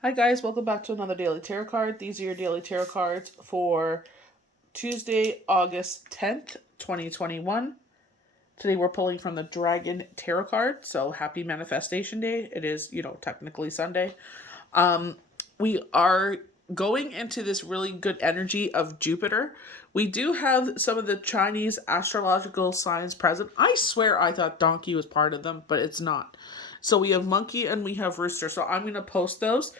Hi guys, welcome back to another daily tarot card. These are your daily tarot cards for Tuesday, August 10th, 2021. Today we're pulling from the Dragon Tarot card, so happy Manifestation Day. It is, technically Sunday. We are going into this really good energy of Jupiter. We do have some of the Chinese astrological signs present. I swear I thought donkey was part of them, but it's not. So we have monkey and we have rooster. So I'm going to post those.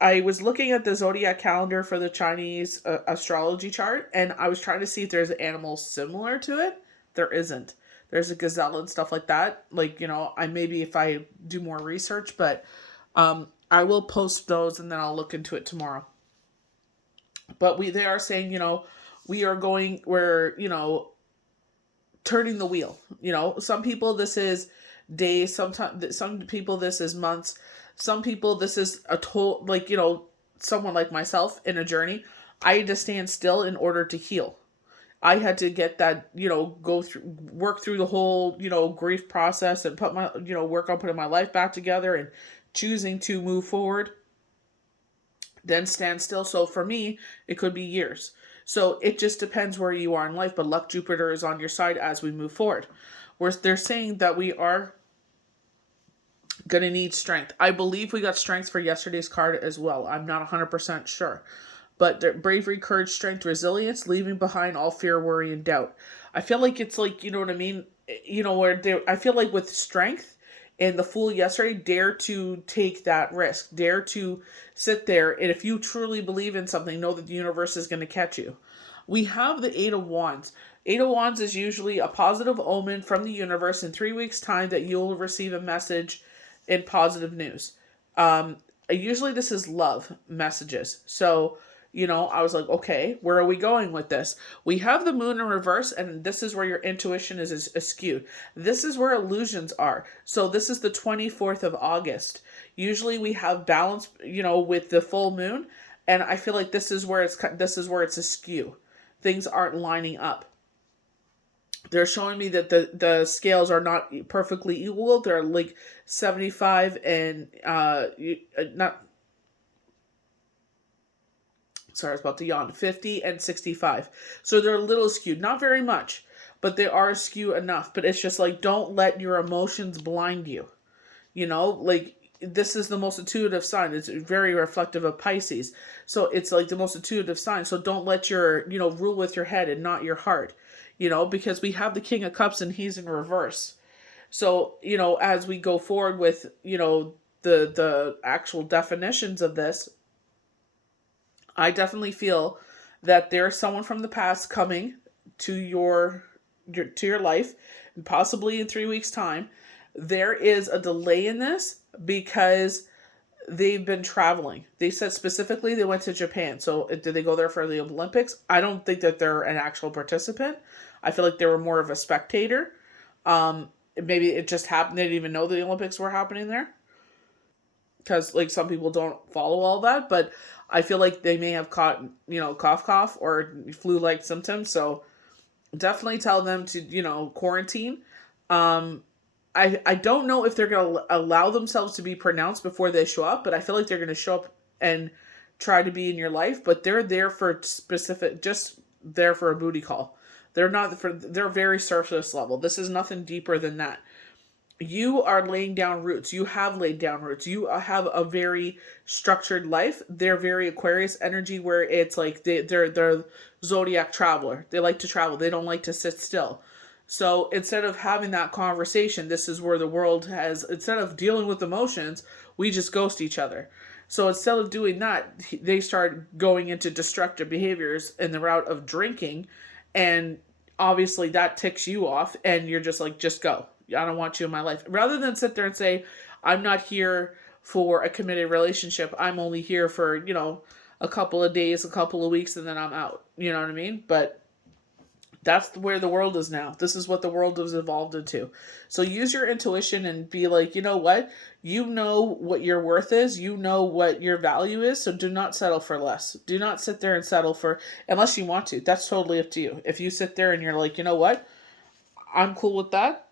I was looking at the zodiac calendar for the Chinese astrology chart, and I was trying to see if there's animals similar to it. There isn't. There's a gazelle and stuff like that. I maybe if I do more research, but I will post those and then I'll look into it tomorrow. But they are saying, we're turning the wheel. Some people this is days, sometimes some people this is months, some people this is a total, someone like myself in a journey. I had to stand still in order to heal. I had to get that, work through the whole, grief process and put my, work on putting my life back together and choosing to move forward, then stand still. So for me, it could be years. So it just depends where you are in life, but luck Jupiter is on your side as we move forward. Where they're saying that we are going to need strength. I believe we got strength for yesterday's card as well. I'm not 100% sure. But bravery, courage, strength, resilience, leaving behind all fear, worry, and doubt. I feel like it's like, you know what I mean? I feel like with strength and the Fool yesterday, dare to take that risk. Dare to sit there. And if you truly believe in something, know that the universe is going to catch you. We have the Eight of Wands. Eight of Wands is usually a positive omen from the universe in 3 weeks' time that you'll receive a message in positive news. Usually this is love messages. So, I was like, okay, where are we going with this? We have the moon in reverse, and this is where your intuition is skewed. This is where illusions are. So this is the 24th of August. Usually we have balance, with the full moon, and I feel like this is where it's askew. Things aren't lining up. They're showing me that the scales are not perfectly equal. They're like 75 and not sorry, I was about to yawn, 50 and 65. So they're a little skewed. Not very much, but they are skewed enough. But it's just like, don't let your emotions blind you. This is the most intuitive sign. It's very reflective of Pisces. So it's like the most intuitive sign. So don't let your, rule with your head and not your heart, because we have the King of Cups and he's in reverse. So, as we go forward with, the actual definitions of this, I definitely feel that there's someone from the past coming to your life, and possibly in 3 weeks' time. There is a delay in this because they've been traveling. They said specifically they went to Japan. So did they go there for the Olympics? I don't think that they're an actual participant. I feel like they were more of a spectator. Maybe it just happened. They didn't even know the Olympics were happening there, because like some people don't follow all that, but I feel like they may have caught, cough or flu-like symptoms. So definitely tell them to, quarantine. I don't know if they're going to allow themselves to be pronounced before they show up, but I feel like they're going to show up and try to be in your life, but they're there for just there for a booty call. They're very surface level. This is nothing deeper than that. You are laying down roots. You have laid down roots. You have a very structured life. They're very Aquarius energy, where it's like they're zodiac traveler. They like to travel. They don't like to sit still. So instead of having that conversation, this is where the world has, instead of dealing with emotions, we just ghost each other. So instead of doing that, they start going into destructive behaviors in the route of drinking. And obviously that ticks you off, and you're just like, just go. I don't want you in my life. Rather than sit there and say, I'm not here for a committed relationship. I'm only here for, a couple of days, a couple of weeks, and then I'm out. You know what I mean? But that's where the world is now. This is what the world has evolved into. So use your intuition and be like, you know what? You know what your worth is. You know what your value is. So do not settle for less. Do not sit there and settle for, unless you want to. That's totally up to you. If you sit there and you're like, you know what? I'm cool with that.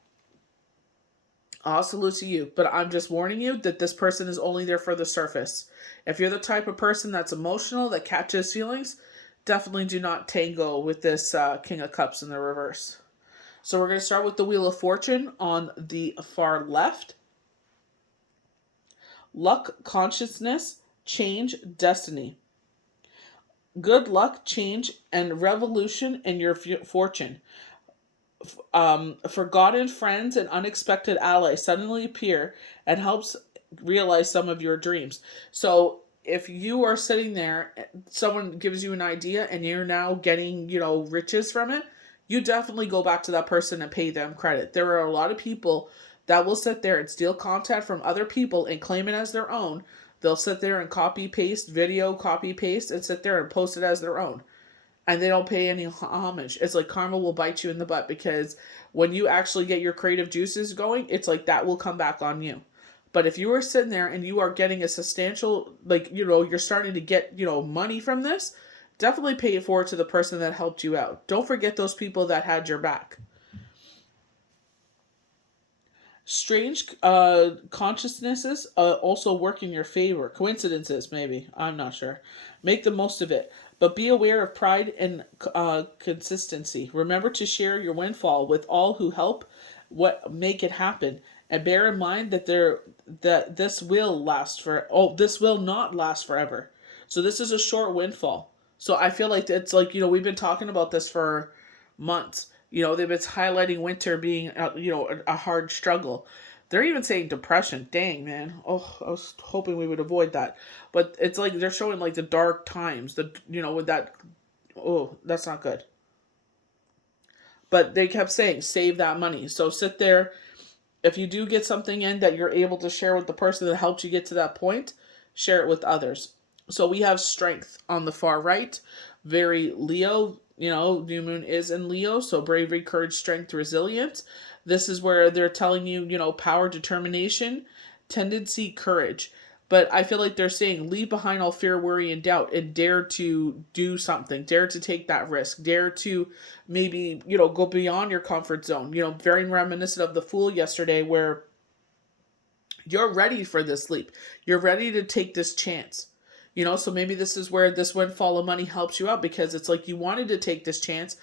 I'll salute to you, but I'm just warning you that this person is only there for the surface. If you're the type of person that's emotional, that catches feelings, definitely do not tango with this King of Cups in the reverse. So we're going to start with the Wheel of Fortune on the far left. Luck, consciousness, change, destiny. Good luck, change, and revolution in your fortune. Forgotten friends and unexpected allies suddenly appear and helps realize some of your dreams. So if you are sitting there, someone gives you an idea and you're now getting, riches from it, you definitely go back to that person and pay them credit. There are a lot of people that will sit there and steal content from other people and claim it as their own. They'll sit there and copy paste video, copy paste, and sit there and post it as their own. And they don't pay any homage. It's like karma will bite you in the butt, because when you actually get your creative juices going, it's like that will come back on you. But if you are sitting there and you are getting a substantial, you're starting to get, money from this, definitely pay it forward to the person that helped you out. Don't forget those people that had your back. Strange consciousnesses also work in your favor. Coincidences, maybe. I'm not sure. Make the most of it. But be aware of pride and consistency. Remember to share your windfall with all who help make it happen. And bear in mind that this will not last forever. So this is a short windfall. So I feel like it's like, we've been talking about this for months. They've been highlighting winter being, a hard struggle. They're even saying depression. Dang, man. Oh, I was hoping we would avoid that. But it's like they're showing like the dark times. With that. Oh, that's not good. But they kept saying, save that money. So sit there. If you do get something in that you're able to share with the person that helped you get to that point, share it with others. So we have strength on the far right. Very Leo. New moon is in Leo, so bravery, courage, strength, resilience. This is where they're telling you, power, determination, tendency, courage. But I feel like they're saying leave behind all fear, worry, and doubt and dare to do something. Dare to take that risk. Dare to maybe, go beyond your comfort zone. Very reminiscent of the Fool yesterday, where you're ready for this leap. You're ready to take this chance. So maybe this is where this windfall of money helps you out, because it's like you wanted to take this chance,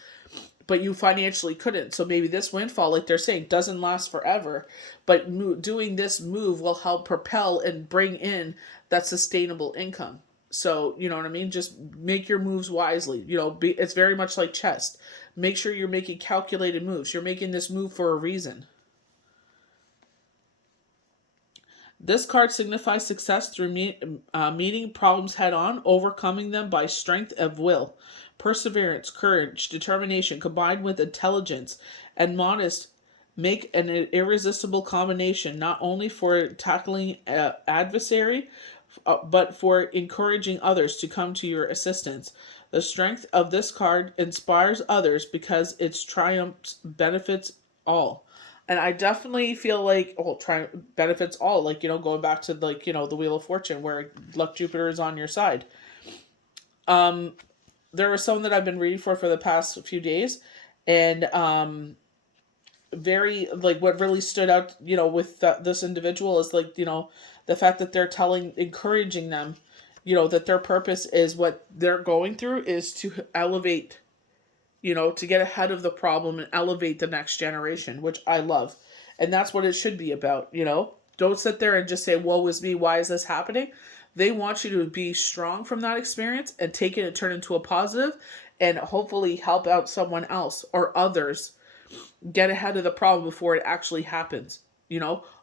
but you financially couldn't. So maybe this windfall, like they're saying, doesn't last forever, but doing this move will help propel and bring in that sustainable income. So, you know what I mean? Just make your moves wisely. It's very much like chess. Make sure you're making calculated moves. You're making this move for a reason. This card signifies success through meeting problems head on, overcoming them by strength of will. Perseverance, courage, determination combined with intelligence and modest make an irresistible combination, not only for tackling adversary, but for encouraging others to come to your assistance. The strength of this card inspires others because its triumphs benefits all. And I definitely feel like, benefits all. Like, going back to, the Wheel of Fortune, where luck, Jupiter is on your side. There was some that I've been reading for the past few days. And what really stood out, with this individual is, the fact that they're encouraging them, that their purpose is what they're going through is to elevate, to get ahead of the problem and elevate the next generation, which I love. And that's what it should be about, Don't sit there and just say, woe is me, why is this happening? They want you to be strong from that experience and take it and turn it into a positive and hopefully help out someone else or others get ahead of the problem before it actually happens.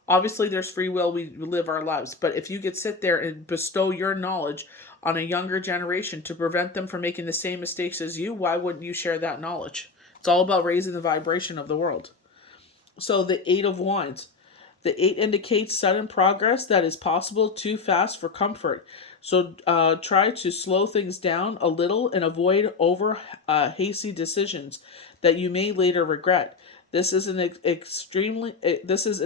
Obviously there's free will, we live our lives, but if you could sit there and bestow your knowledge on a younger generation to prevent them from making the same mistakes as you, why wouldn't you share that knowledge? It's all about raising the vibration of the world. So the 8 of Wands. The 8 indicates sudden progress that is possible too fast for comfort. So try to slow things down a little and avoid hasty decisions that you may later regret. This is an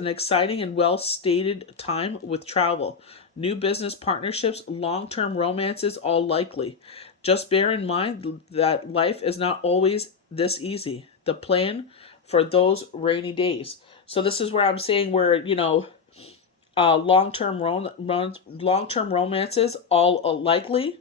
exciting and well-stated time with travel. New business partnerships, long-term romances, all likely. Just bear in mind that life is not always this easy. The plan for those rainy days. So this is where I'm saying where, long-term romances all likely.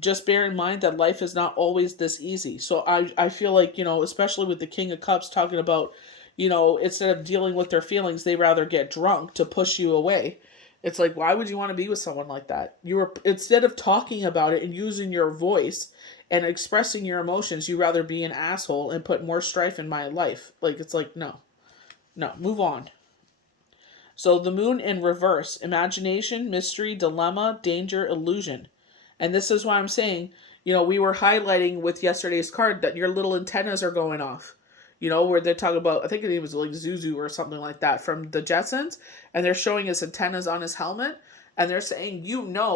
Just bear in mind that life is not always this easy. So I feel like, especially with the King of Cups talking about, instead of dealing with their feelings, they rather get drunk to push you away. It's like, why would you want to be with someone like that? Instead of talking about it and using your voice and expressing your emotions, you rather be an asshole and put more strife in my life. Like, it's like, no, move on. So the moon in reverse: imagination, mystery, dilemma, danger, illusion. And this is why I'm saying, we were highlighting with yesterday's card that your little antennas are going off. Where they're talking about, I think his name was like Zuzu or something like that from the Jetsons, and they're showing his antennas on his helmet, and they're saying,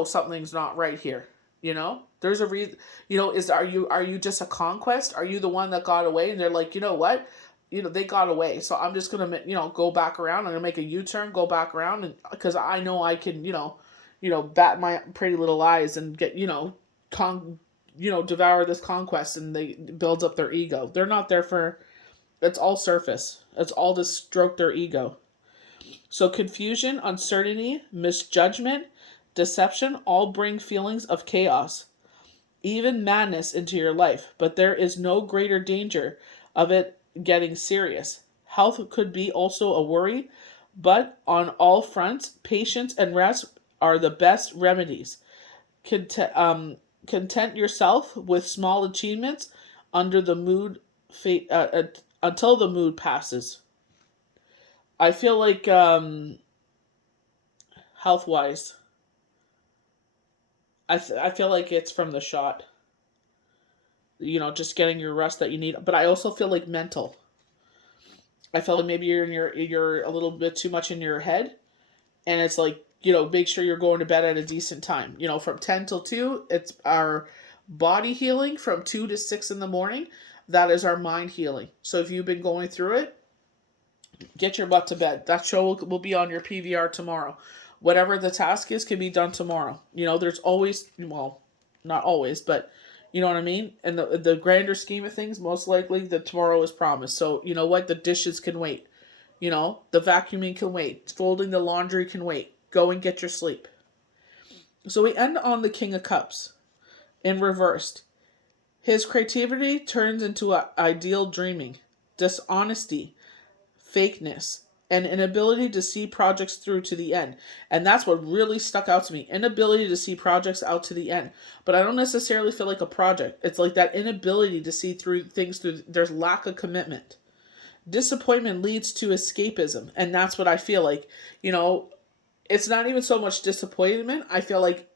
something's not right here. There's a reason. Are you just a conquest? Are you the one that got away? And they're like, you know what? They got away, so I'm just gonna, go back around. I'm gonna make a U-turn, go back around, and because I know I can, bat my pretty little eyes and get, devour this conquest, and they builds up their ego. They're not there for. It's all surface. It's all to stroke their ego. So confusion, uncertainty, misjudgment, deception all bring feelings of chaos, even madness into your life. But there is no greater danger of it getting serious. Health could be also a worry, but on all fronts, patience and rest are the best remedies. Content yourself with small achievements under the mood until the mood passes. I feel like health wise, I feel like it's from the shot. Just getting your rest that you need. But I also feel like mental. I feel like maybe you're a little bit too much in your head, and it's like, make sure you're going to bed at a decent time. From 10 till 2, it's our body healing. From 2 to 6 in the morning, that is our mind healing. So if you've been going through it, get your butt to bed. That show will be on your PVR tomorrow. Whatever the task is can be done tomorrow. There's always, well, not always, but you know what I mean? And the grander scheme of things, most likely the tomorrow is promised. So you know what? The dishes can wait. The vacuuming can wait. Folding the laundry can wait. Go and get your sleep. So we end on the King of Cups in reversed. His creativity turns into ideal dreaming, dishonesty, fakeness, and inability to see projects through to the end. And that's what really stuck out to me. Inability to see projects out to the end. But I don't necessarily feel like a project. It's like that inability to see through things through. There's lack of commitment. Disappointment leads to escapism. And that's what I feel like. It's not even so much disappointment. I feel like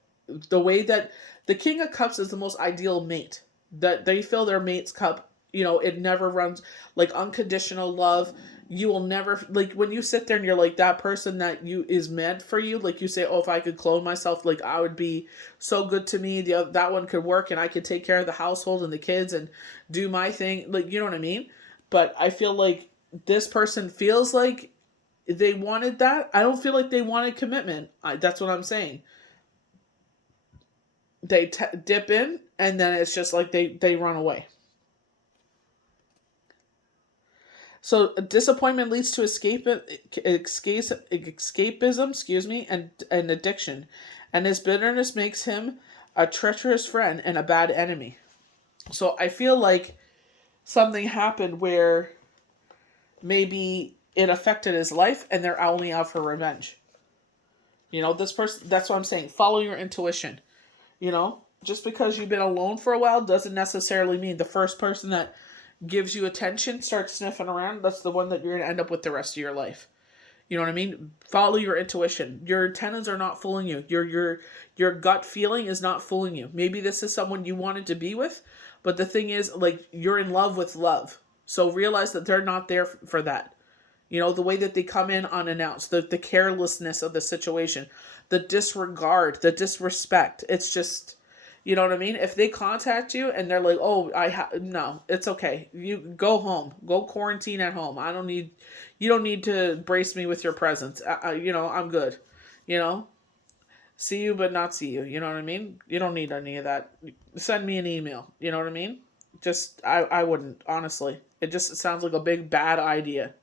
the way that the King of Cups is the most ideal mate. That they fill their mate's cup. It never runs like unconditional love. You will never, like, when you sit there and you're like, that person that you is meant for you, like you say, oh, if I could clone myself, like, I would be so good to me. That one could work, and I could take care of the household and the kids and do my thing. Like, you know what I mean? But I feel like this person feels like they wanted that. I don't feel like they wanted commitment. That's what I'm saying. They dip in, and then it's just like they run away. So disappointment leads to escapism, and addiction. And his bitterness makes him a treacherous friend and a bad enemy. So I feel like something happened where maybe it affected his life and they're only out for revenge. This person, that's what I'm saying. Follow your intuition. Just because you've been alone for a while doesn't necessarily mean the first person that gives you attention, starts sniffing around, that's the one that you're going to end up with the rest of your life. You know what I mean? Follow your intuition. Your antennas are not fooling you. Your gut feeling is not fooling you. Maybe this is someone you wanted to be with, but the thing is, like, you're in love with love. So realize that they're not there for that. The way that they come in unannounced, the carelessness of the situation, the disregard, the disrespect. It's just, you know what I mean? If they contact you and they're like, oh, no, it's okay. You go home, go quarantine at home. You don't need to brace me with your presence. I'm good. See you, but not see you. You know what I mean? You don't need any of that. Send me an email. You know what I mean? I wouldn't, honestly. It sounds like a big bad idea.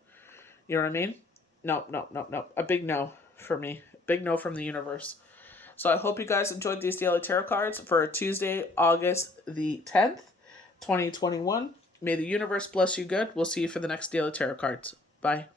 You know what I mean? No, no, no, no. A big no for me. Big no from the universe. So I hope you guys enjoyed these daily tarot cards for Tuesday, August the 10th, 2021. May the universe bless you good. We'll see you for the next daily tarot cards. Bye.